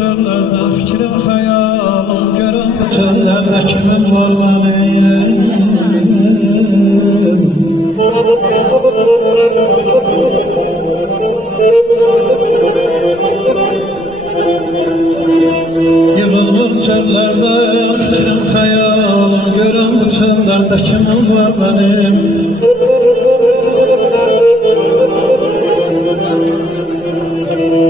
çöllerde fikrim hayalım görün bu çöllerde kimin var benim yığılır çöllerde fikrim hayalım görün bu çöllerde kimin var benim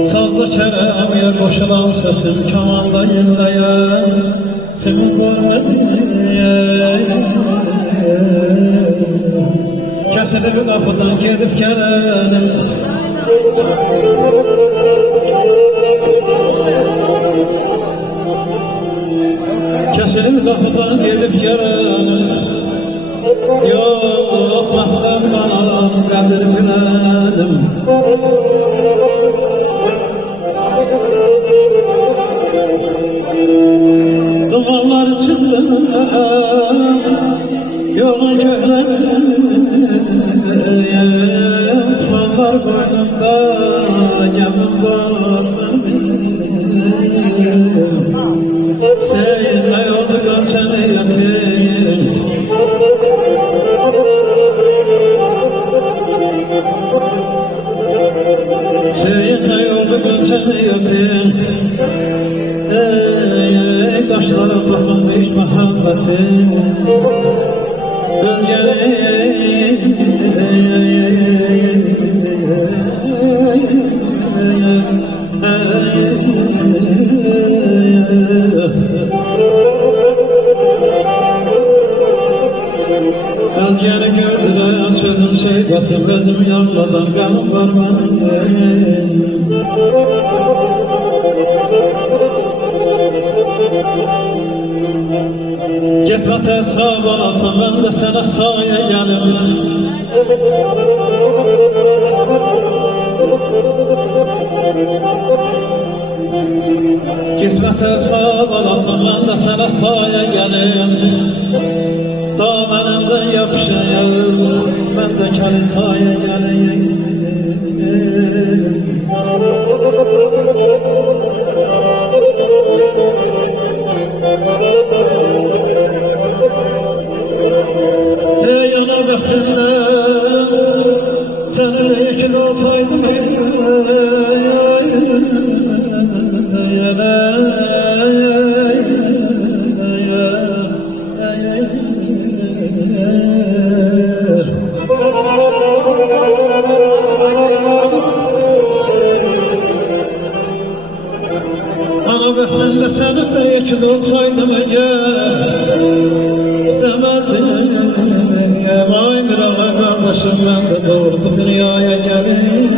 sazda keremiye koşulan sesim kamanda yinleyen seni görmedim kesildi bir kapıdan gidip gelenim benim. Dumanlar içinde yolun köhlerine, tufanlar boynunda gemim var benim. Seninle oldu göçeni yetim. Seninle oldu göçeni yetim. Ey taşlara topundu hiç muhabbetim. Özgeni güldüren sözüm şeybatım, gözüm yanmadan kanım var benim. Gitme ters havalasın, ben de sana sahaya gelim. Gitme ters havalasın, ben de sana sahaya gelim. Damenenden yapışayım, ben de kendi sahaya geleyim. Ey ana bəxtindən səninlə ikiz olsaydım, ana bəxtindən səninlə ikiz olsaydım istemezdim. Ay bir ağa kardeşim, ben de doğru bu dünyaya geleyim.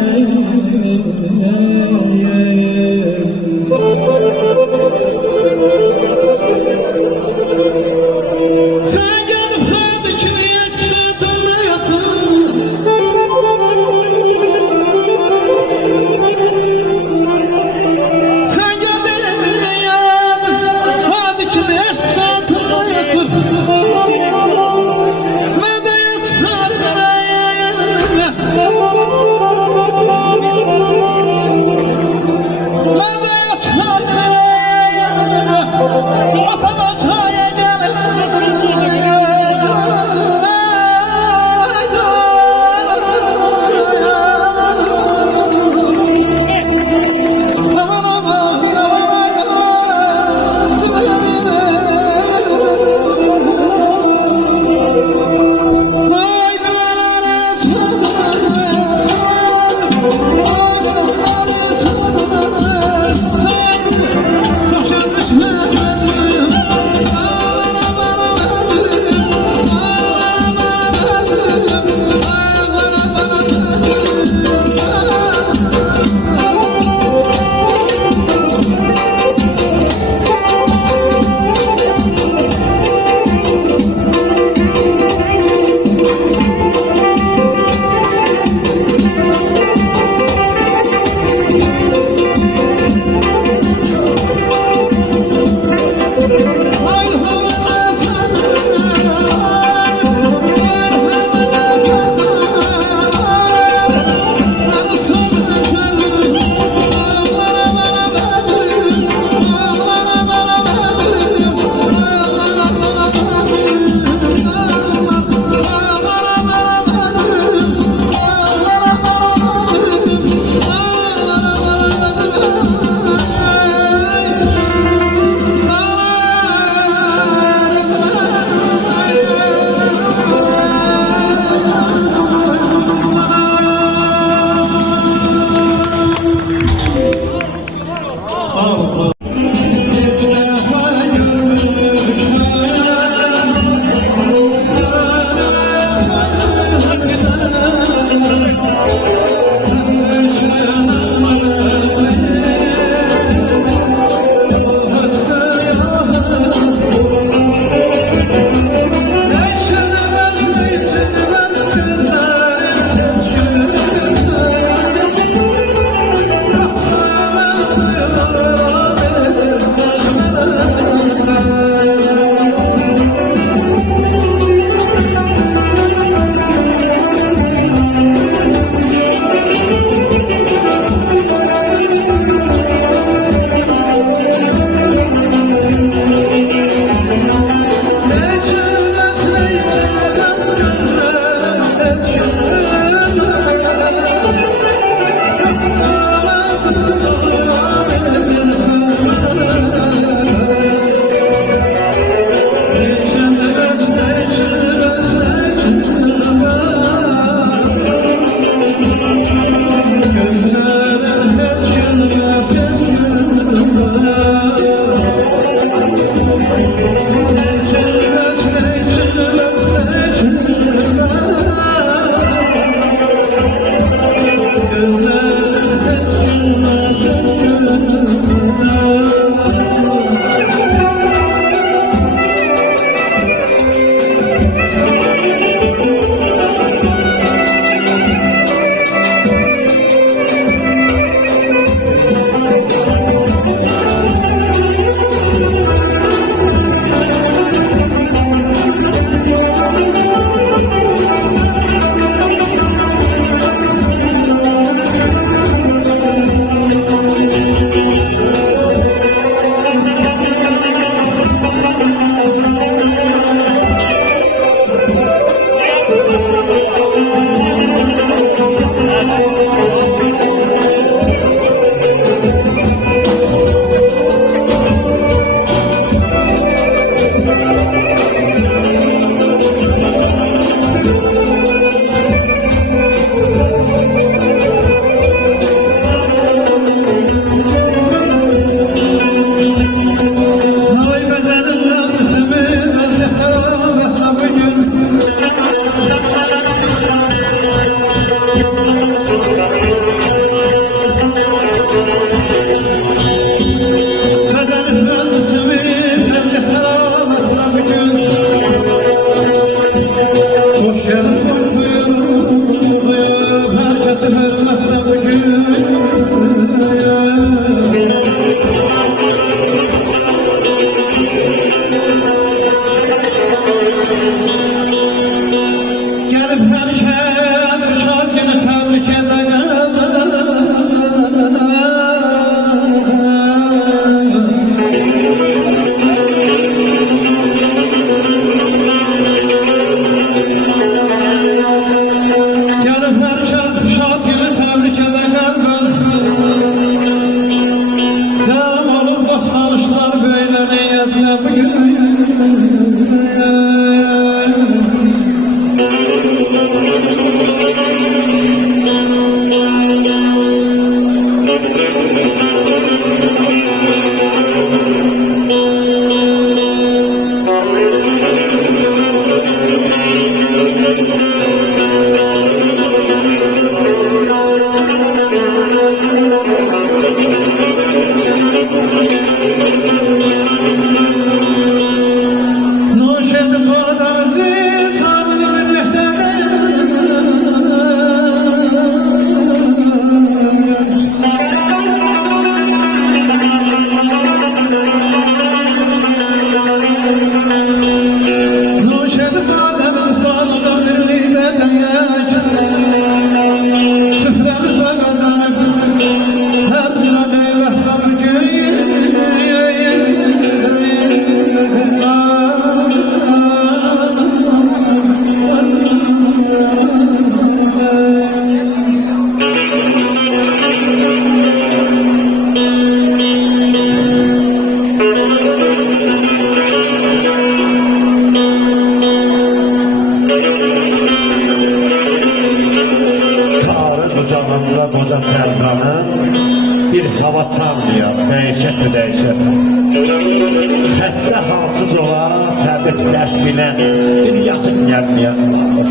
Sen gelip hadi kimi hiçbir şey tanımıyordun. Sen geldin hadi kimi hiçbir şey tanımıyordun. bir hava çalmıyor, dehşet dehşet. Xəstə halsız ola, təbib dərd bilən, bir yaxın gəlməyə,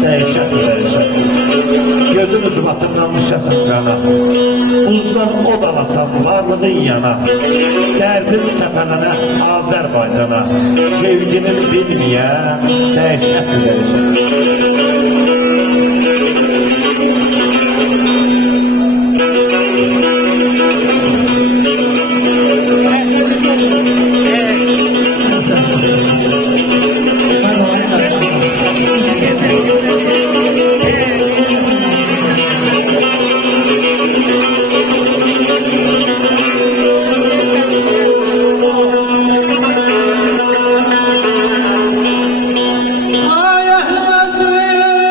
dehşet dehşet. Gözün uzbatından düşəsin qana, buzdan od alasan varlığın yana, dərdin səpələnə Azərbaycana, sevginin bilməyə, dehşet dehşet. Ay ehli mezlin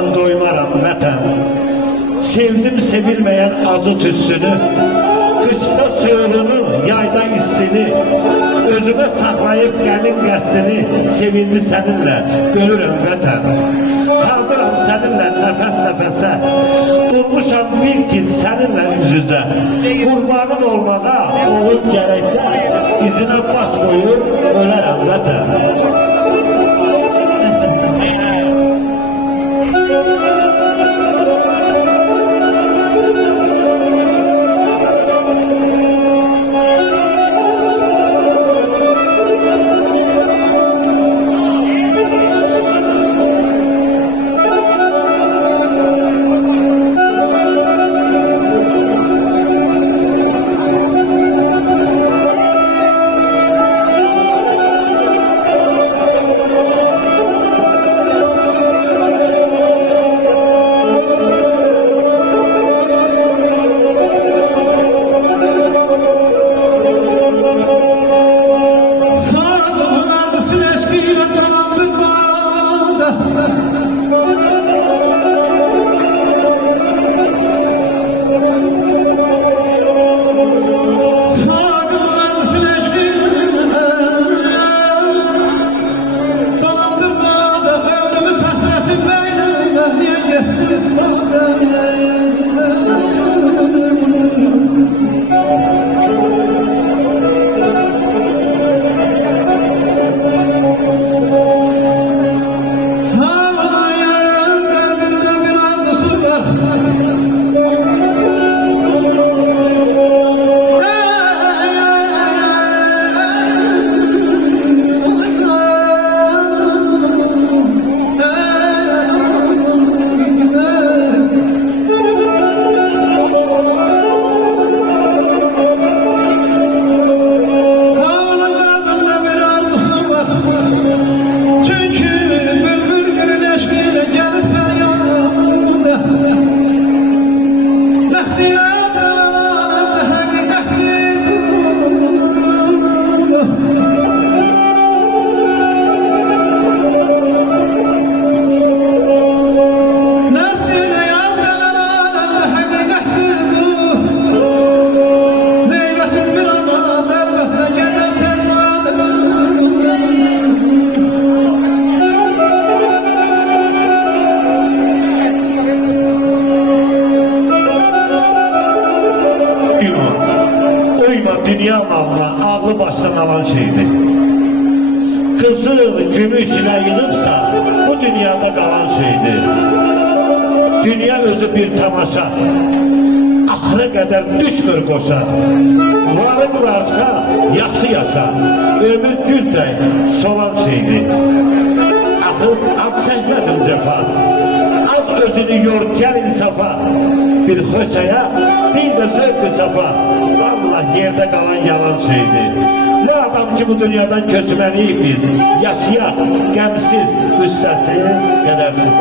sevdana doymaram vətən. Sevdim sevilmeyen acı tüssünü, kışta soğuğunu, yayda hissini, özüme saklayıp qəmin qəssini, sevinci seninle görürüm vətən. Hazıram seninle nefes nefese, durmuşam bir ki seninle üz-üzə. Qurbanın olmağa oğul gerekse, izine baş koyup ölərəm vətən. Dünya malına ağlı baştan alan şeydi. Kızıl, gümüşle yığıpsa bu dünyada kalan şeydi. Dünya özü bir tamaşa, ahıra kadar düşmür koşa. Varın varsa yaxşı yaşa, ömür gültək solan şeydi. Ahır az çəkmədim cəfas, az özünü yor gel insafa. Bir hoşaya, bir de zevk-i safa. Vallahi yerde kalan yalan şeydi. Ne adam ki bu dünyadan köçmeliyiz biz. Yaşayak, gemsiz, güssesiz, kedersiz.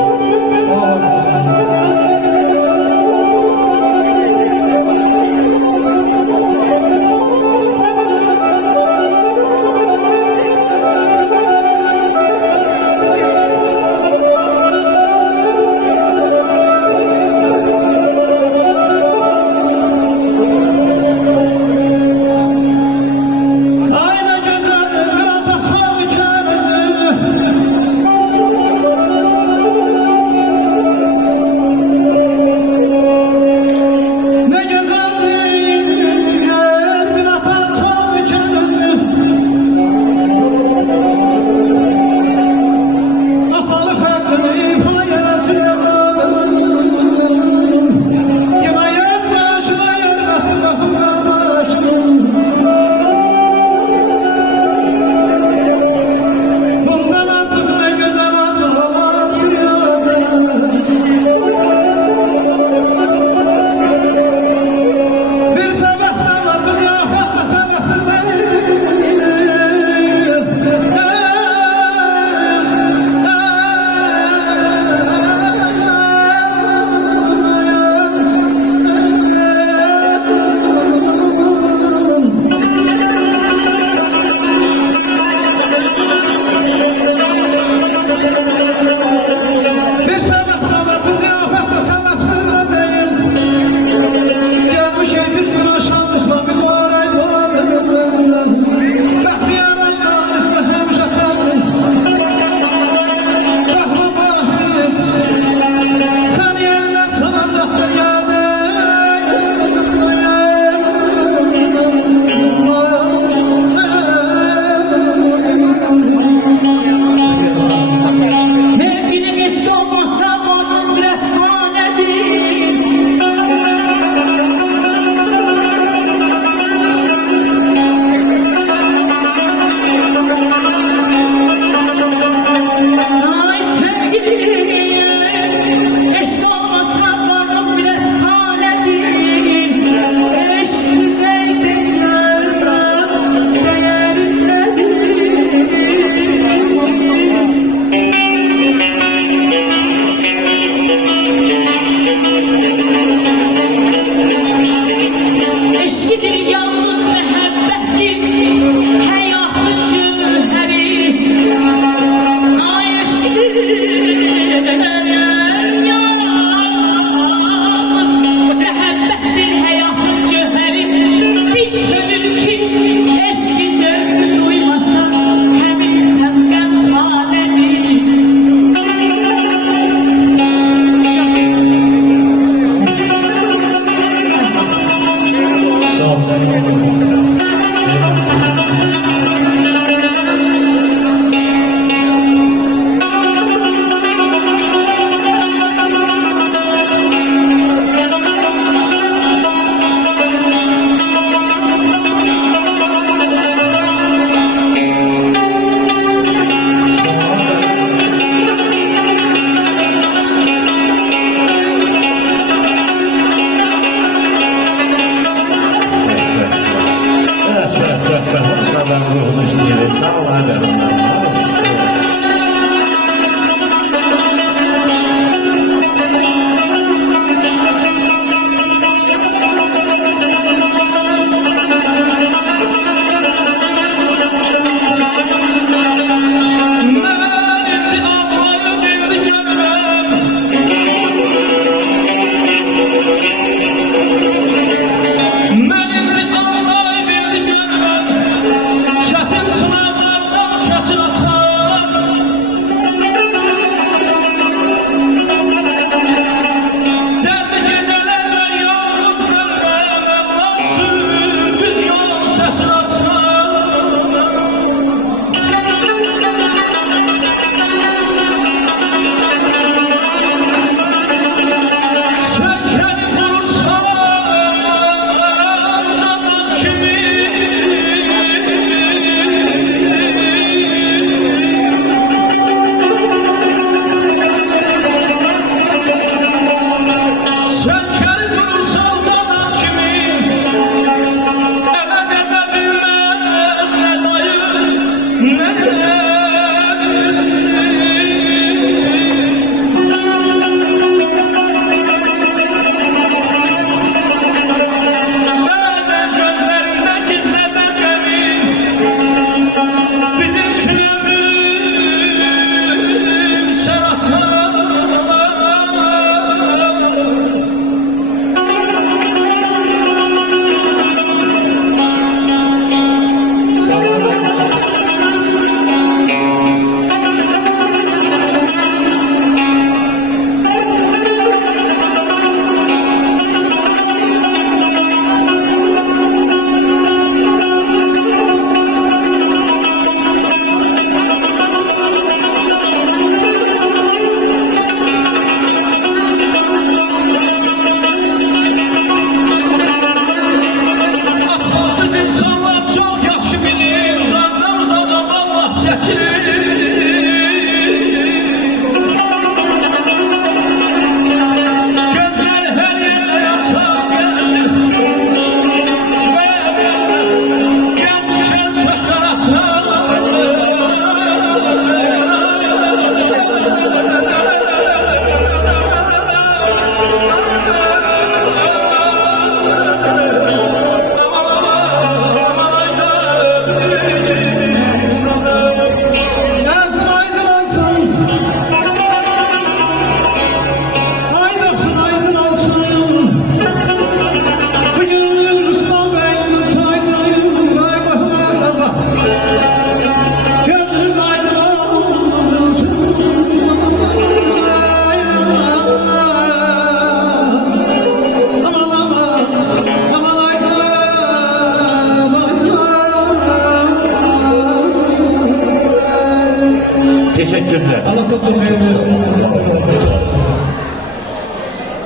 Teşekkürler. Allah sağ olsun.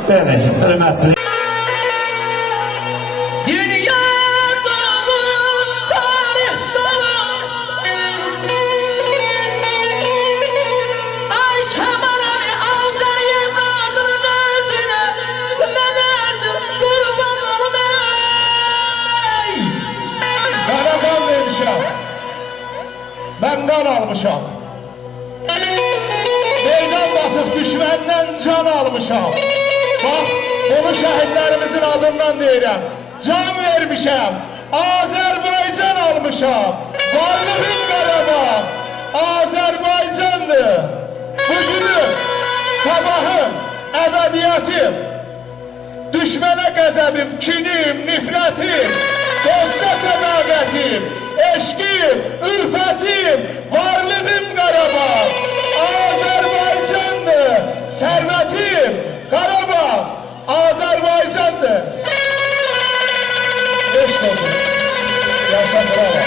Bəli, hörmətli. Dünya dolu, tarih dolu. Ay çamanami Azeri'nin adının özüne, ben özüm kurban olum ey. Bana kan vermişəm. Ben kan almışam. Meydan basıp düşmenden can almışam. Bak, onu şəhidlərimizin adından deyirəm. Can vermişəm. Azərbaycan almışam. Varlığım Qarabağ. Azərbaycandır. Bugünüm, sabahım, əbədiyyətim. Düşmənə qəzəbim, kinim, nifrətim. Dosta sədaqətim. Eşkim, ülfətim. Varlığım Qarabağ. Azərbaycandır. Sərvətim. Qarabağ. Azərbaycandır. Eşk olsun. Yaşa bravo.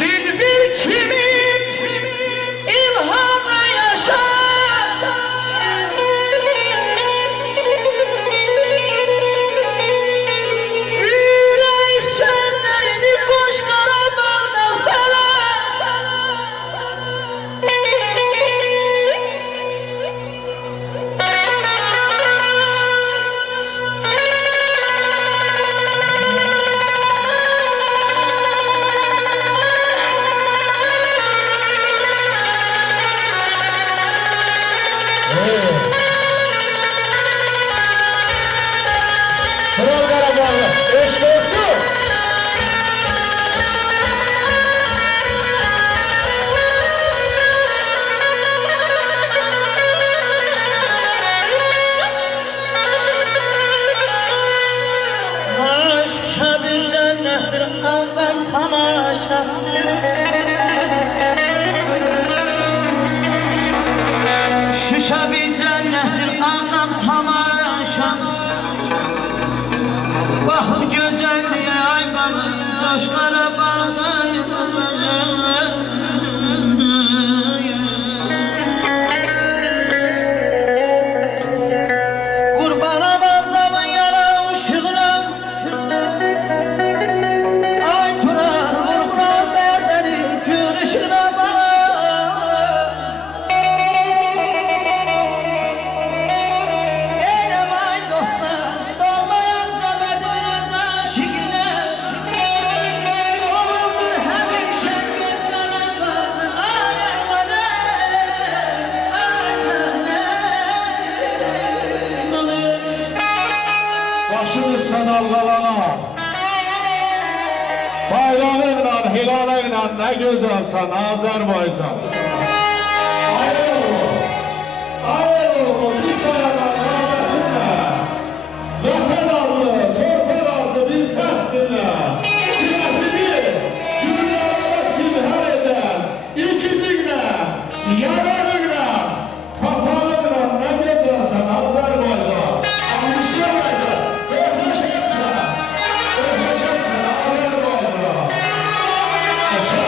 Bülbül kimin ilhamla yaşar. Kral Qarabağlı, eşk olsun. Aşk bir cennettir ağam tamaşa. Şuşa bir cennettir ağam tamaşa. Bakıp güzelliğe ay bakın coş Qarabağda. Qurbana bağlamın yara ışığına. Ay turar vurgular berderi gün ışığına bak. Eylem ay dostlar dolmayan cabedim rıza şigine. Oğuldur hemişe gözlerim var. Ay bana, ay canım. Başın üstə dalğalanar. Bayrağınla, hilalınla nə gözəlsən Azərbaycan. Ay oğlum, bir dayanan rəhmətinlə, vətən aldı, torpaq aldı bir səsdirlə. Çiləsini, güllərə simhər edən, igidiglə, yararıqla, papağınla nə gözəlsən Azərbaycan. Almışlarıydı, öpəcəksən, öpəcəksən Azərbaycan. Yaşa.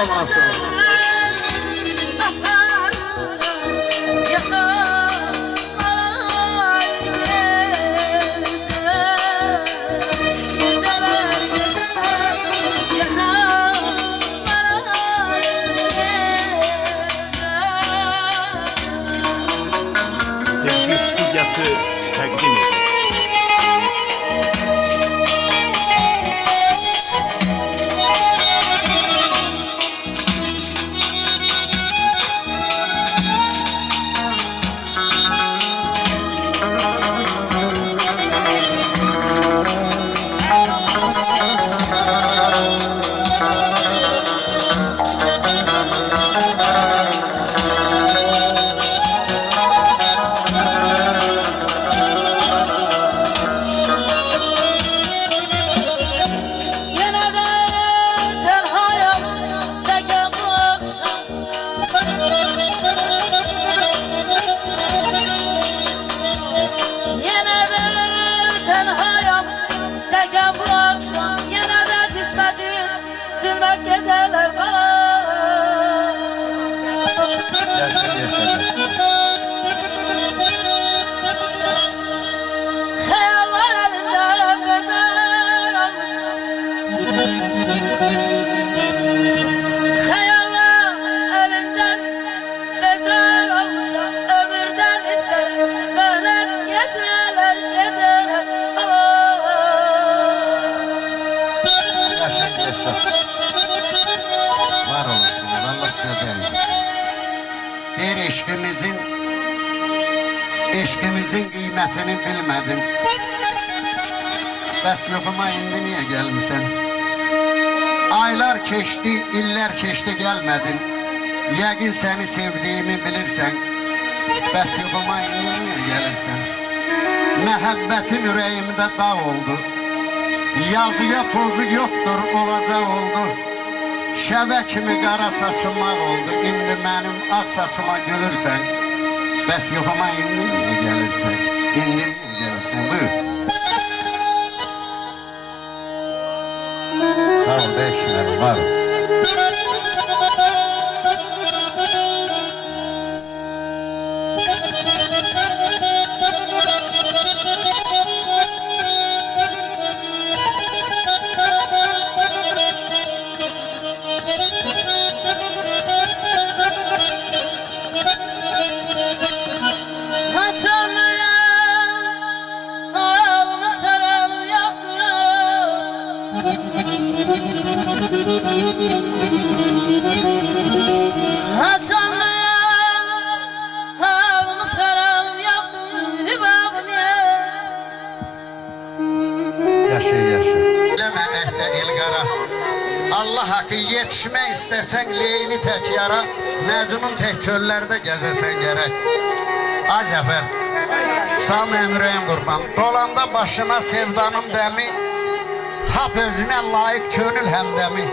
olasın. Sevgi stüdyosu təqdim edir. Zülmet geceler var. Hayallar elimde bezer almışım. Hayallar elimden bezer almışım. Ömürden isterim böyle geceler geceler. Yaşın yaşa. Var olasınız, Allah size verir. Bir eşkimizin kıymetini bilmedin. Bəs yoxuma indi niye gelmişsin? Aylar keçti, iller keçti gelmedin. Yəqin seni sevdiğimi bilirsen. Bəs yoxuma indi niye gelirsen? Məhəbbətin ürəyimdə dağ oldu. Yazıya pozu yoktur, olacak oldu. Şəvə kimi qara saçımaq oldu. İndi mənim ağ saçıma gülürsən. Bəs yoxuma indi niyə gəlirsən? İndi niyə gəlirsən? Buyur. Sağ ol, beşlərim, var ol. Yaşa yaşa. Deme ehde ilgara. Allah hakkı yetişme istesen leyli tek yara. Mecnun tek çöllerde gezesen gerek. Acafer. Sam emreyim kurban. Dolanda başıma sevdanın demi. Tap özüne layık könül hemdemi.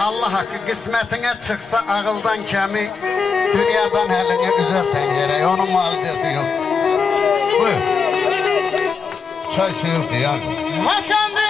Allah hakkı kısmetine çıksa ağıldan kemi. Dünyadan eline üzesen gerek. Onun muhalifesi yok. Buyur. Çay soğuk ya. Haçandı